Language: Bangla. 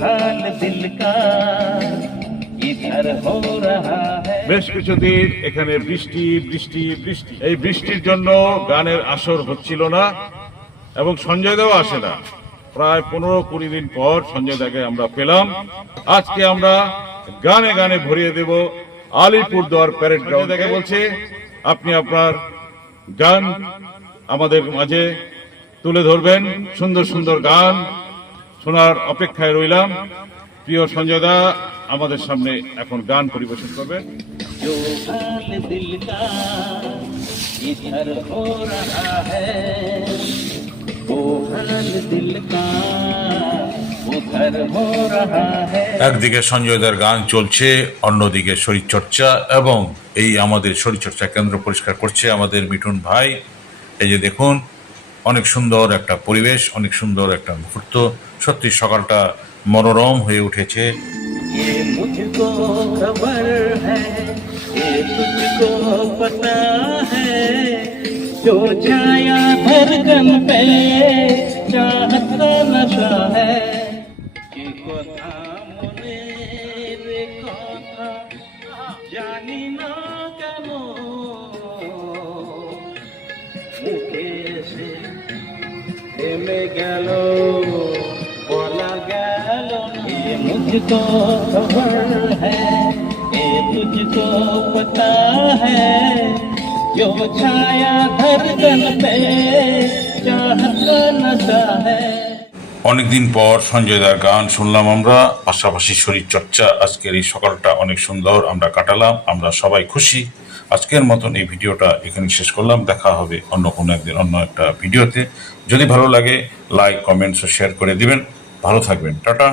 हाल दिल का इधर हो रहा है। বেশ কিছুদিন এখানে বৃষ্টি বৃষ্টি বৃষ্টি, এই বৃষ্টির জন্য গানের আসর হচ্ছিল না এবং সঞ্জয় দাও আসে না। প্রায় 15-20 দিন পর সঞ্জয় দাকে আমরা পেলাম। আজকে আমরা গানে গানে ভরিয়ে দেব আলিপুরদুয়ার প্যারেড গ্রাউন্ড থেকে। বলছি আপনি আপনার গান আমাদের মাঝে তুলে ধরবেন, সুন্দর সুন্দর গান শোনার অপেক্ষায় রইলাম। প্রিয় সঞ্জয় দা আমাদের সামনে এখন গান পরিবেশন করবেন। जो हाल दिल का इधर हो रहा है, वो हाल दिल का उधर हो रहा है। একদিকে সঞ্জয়দার গান চলছে, অন্যদিকে শরীরচর্চা, এবং এই আমাদের শরীরচর্চা কেন্দ্র পরিষ্কার করছে আমাদের মিঠুন ভাই। এই যে দেখুন, অনেক সুন্দর একটা পরিবেশ, অনেক সুন্দর একটা মুহূর্ত। সত্যি সকালটা মনোরম হয়ে উঠেছে। ये मुझको खबर है, ये तुझको पता है, जो छाया धड़कन पे चाहत का नशा है। ये কথা মনের কথা জানি না কেন মুখে এসে থেমে গেল, বলা গেল না। ये मुझको खबर है, ये तुझको पता है, जो छाया धड़कन पे चाहत का नशा है। অনেকদিন পর সঞ্জয়দার গান শুনলাম আমরা, পাশাপাশি শরীরচর্চা। আজকের এই সকালটা অনেক সুন্দর আমরা কাটালাম, আমরা সবাই খুশি। আজকের মতন এই ভিডিওটা এখানে শেষ করলাম। দেখা হবে অন্য কোনো একদিন অন্য একটা ভিডিওতে। যদি ভালো লাগে লাইক, কমেন্টস ও শেয়ার করে দিবেন। ভালো থাকবেন, টাটা।